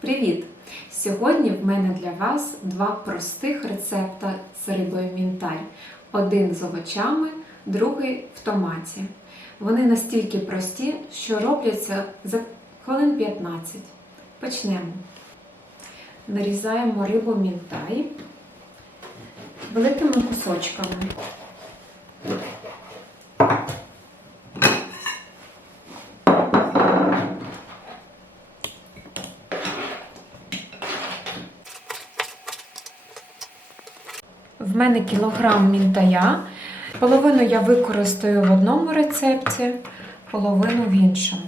Привіт! Сьогодні в мене для вас два простих рецепта з рибою мінтай. Один з овочами, другий в томаті. Вони настільки прості, що робляться за хвилин 15. Почнемо. Нарізаємо рибу мінтай великими кусочками. В мене кілограм мінтая. Половину я використаю в одному рецепті, половину в іншому.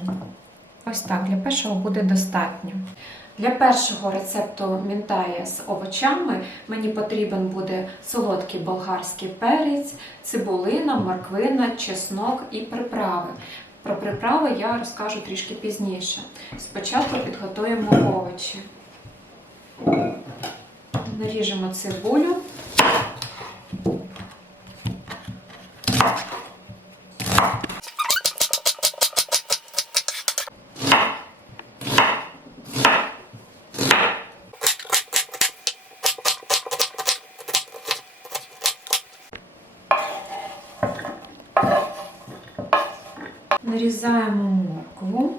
Ось так, для першого буде достатньо. Для першого рецепту мінтая з овочами мені потрібен буде солодкий болгарський перець, цибулина, морквина, чеснок і приправи. Про приправи я розкажу трішки пізніше. Спочатку підготуємо овочі. Наріжемо цибулю. Нарізаємо моркву.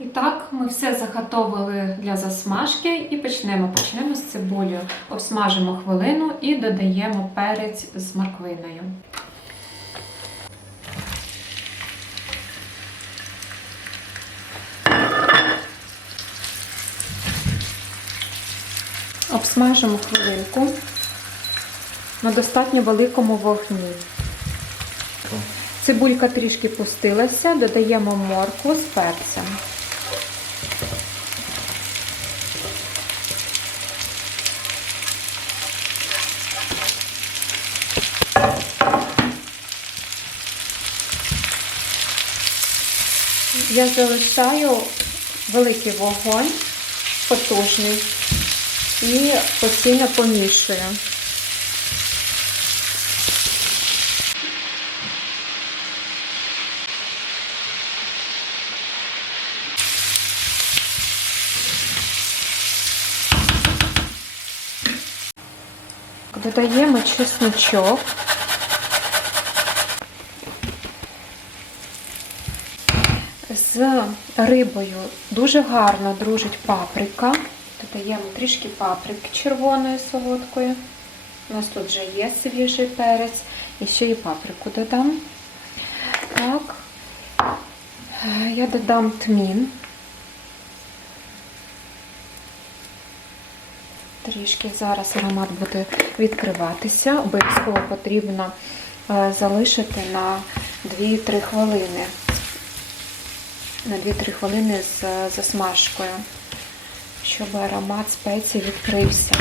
І так, все заготовили для засмажки і почнемо. Почнемо з цибулею. Обсмажимо хвилину і додаємо перець з морквиною. Обсмажимо хвилинку на достатньо великому вогні. Цибулька трішки пустилася, додаємо моркву з перцем. Я залишаю великий вогонь, потужний, і постійно помішую. Додаємо чесночок. З рибою дуже гарно дружить паприка. Додаємо трішки паприки червоної солодкої. У нас тут вже є свіжий перець. І ще і паприку додам. Так, я додам тмін. Трішки зараз аромат буде відкриватися. Обов'язково потрібно е, залишити на 2-3 хвилини. На 2-3 хвилини з засмажкою, щоб аромат спеції відкрився.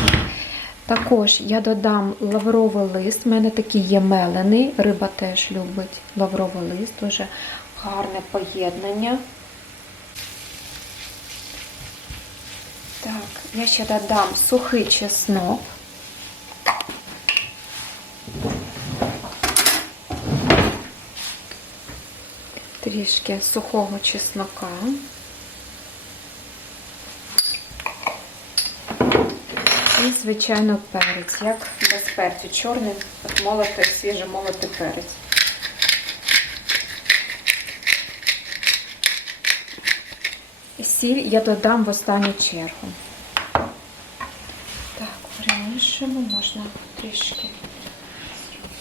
Також я додам лавровий лист. У мене такий є мелений. Риба теж любить лавровий лист, дуже гарне поєднання. Так, я ще додам сухий чеснок. Трішки сухого чеснока. І, звичайно, перець. Як без перцю. Чорний от молотий, свіже молотий перець. Сіль я додам в останню чергу. Так, перемішуємо, можна трішки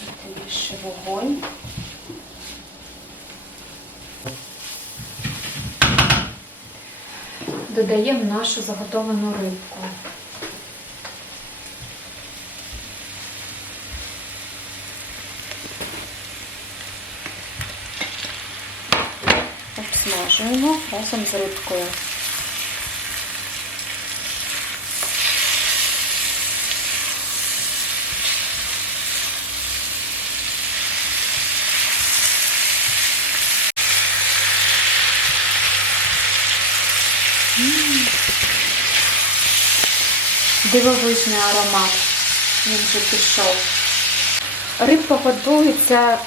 зробити більше вогонь. Додаємо нашу заготовлену рибку. Обсмажуємо разом з рибкою. Дивовижний аромат. Він вже пішов. Рибка готується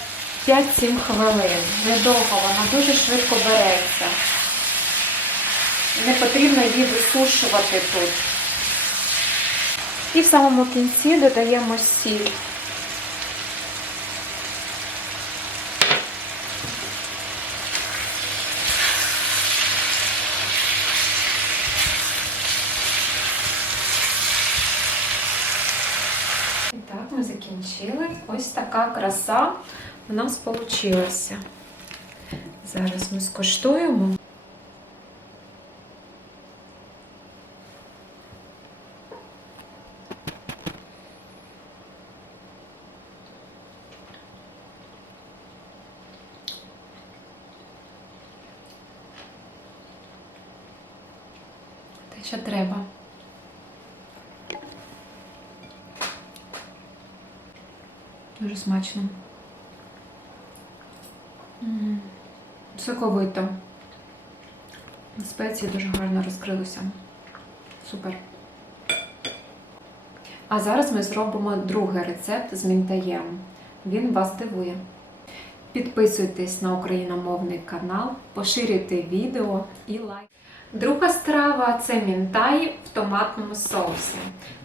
5-7 хвилин. Недовго вона дуже швидко береться. Не потрібно її висушувати тут. І в самому кінці додаємо сіль. І так, ми закінчили. Ось така краса у нас вийшла. Зараз ми скуштуємо. Те, що треба. Дуже смачно. Соковито. Спеції дуже гарно розкрилися. Супер. А зараз ми зробимо другий рецепт з мінтаєм. Він вас дивує. Підписуйтесь на україномовний канал, поширюйте відео і лайк. Друга страва це мінтай в томатному соусі.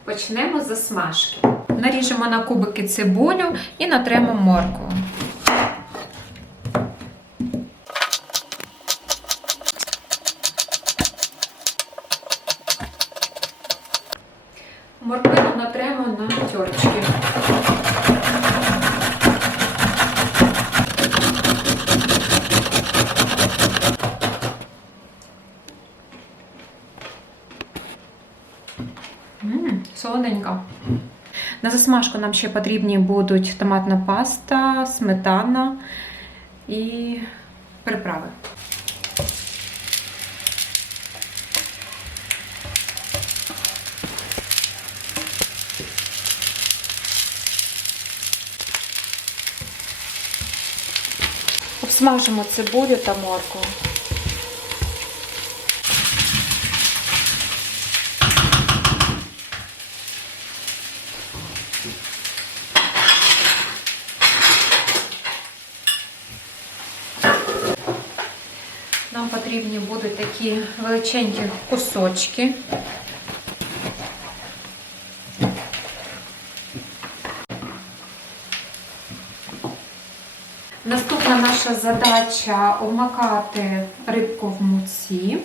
Почнемо з засмажки. Наріжемо на кубики цибулю і натремо моркву. На засмажку нам ще потрібні будуть томатна паста, сметана і приправи. Обсмажимо цибулю та моркву. Нам будуть такі величенькі кусочки. Наступна наша задача обмакати рибку в муці.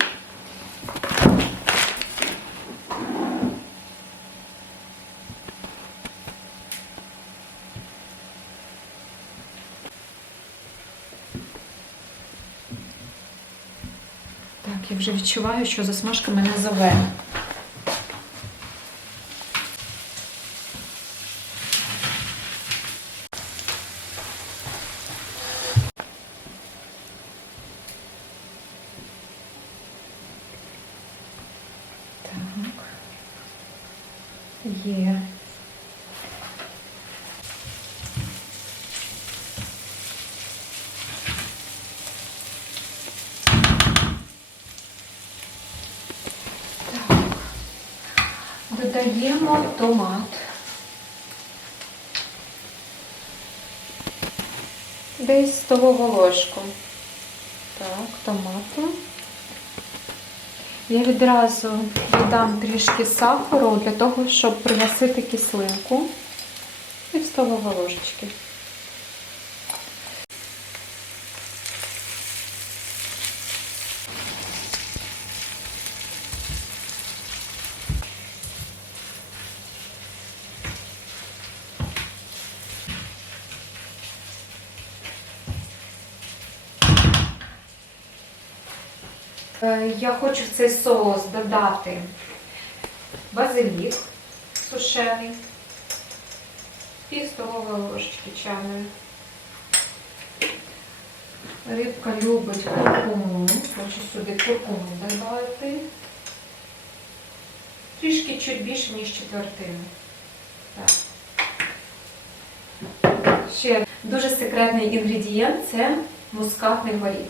Так, я вже відчуваю, що засмажка мене зове. Так. Є. Так. Додаємо томат. Десь столову ложку. Так, томату. Я відразу додам трішки сахару для того, щоб пригасити кислинку. І в столові ложечки. Я хочу в цей соус додати базилік сушений і столової ложечки чайної. Рибка любить куркуму, хочу сюди куркуму додати. Трішки чуть більше, ніж четвертину. Ще дуже секретний інгредієнт це мускатний горіх.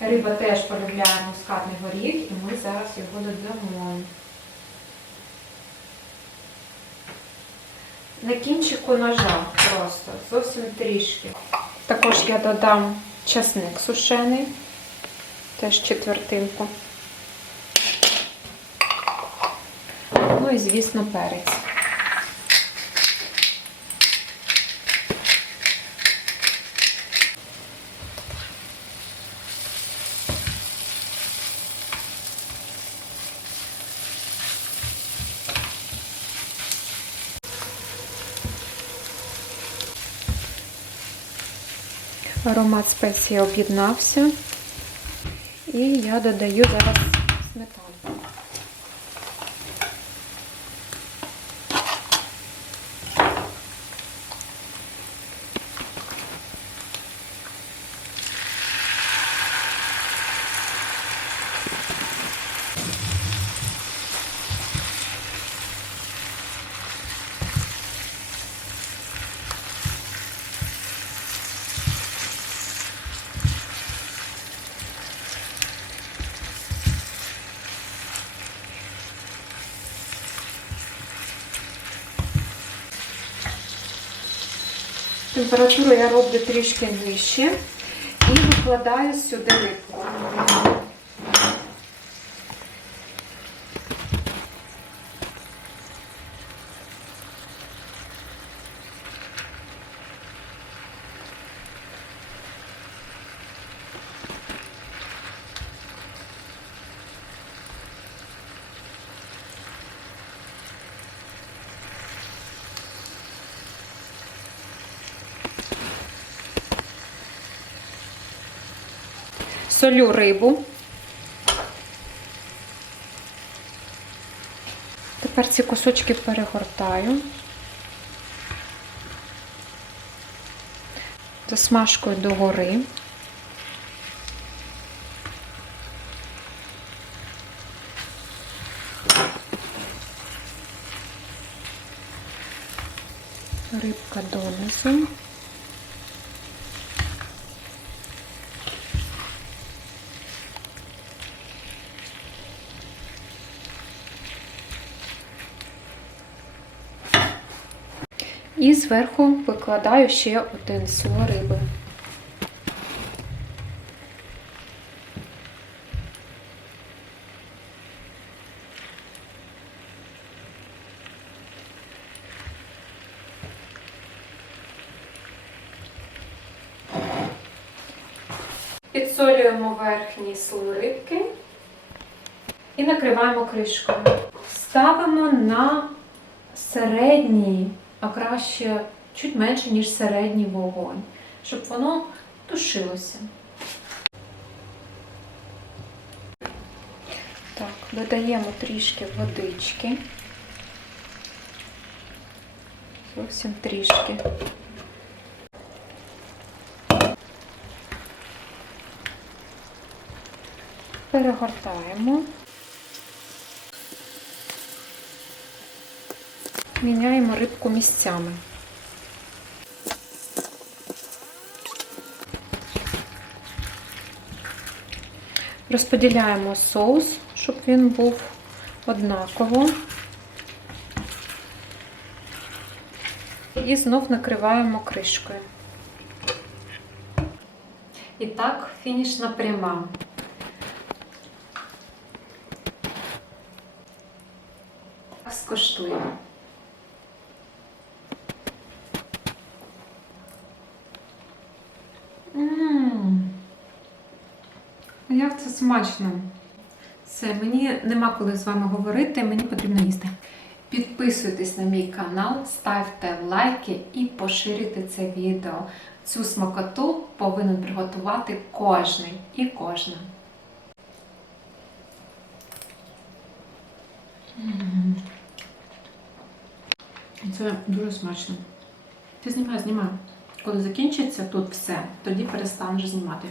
Риба теж полюбляє мускатний горіх, і ми зараз його додамо. На кінчику ножа просто, зовсім трішки. Також я додам часник сушений, теж четвертинку. Ну і, звісно, перець. Аромат спеції об'єднався. І я додаю зараз Температуру я роблю трішки нижче і викладаю сюди рибку. Солю рибу. Тепер ці кусочки перегортаю. Засмажкою догори. Рибка донизу. І зверху викладаю ще один слой риби. Підсолюємо верхній слой рибки і накриваємо кришкою. Ставимо на середній а краще чуть менше, ніж середній вогонь, щоб воно тушилося. Так, додаємо трішки водички. Зовсім трішки. Перегортаємо. Міняємо рибку місцями. Розподіляємо соус, щоб він був однаково. І знов накриваємо кришкою. І так, фінішна пряма. скоштуємо. Мм. Як це смачно. Все, мені нема коли з вами говорити, мені потрібно їсти. Підписуйтесь на мій канал, ставте лайки і поширюйте це відео. Цю смакоту повинен приготувати кожний і кожна. Це дуже смачно. Ти знімай, знімай. Коли закінчиться тут все, тоді перестанеш знімати.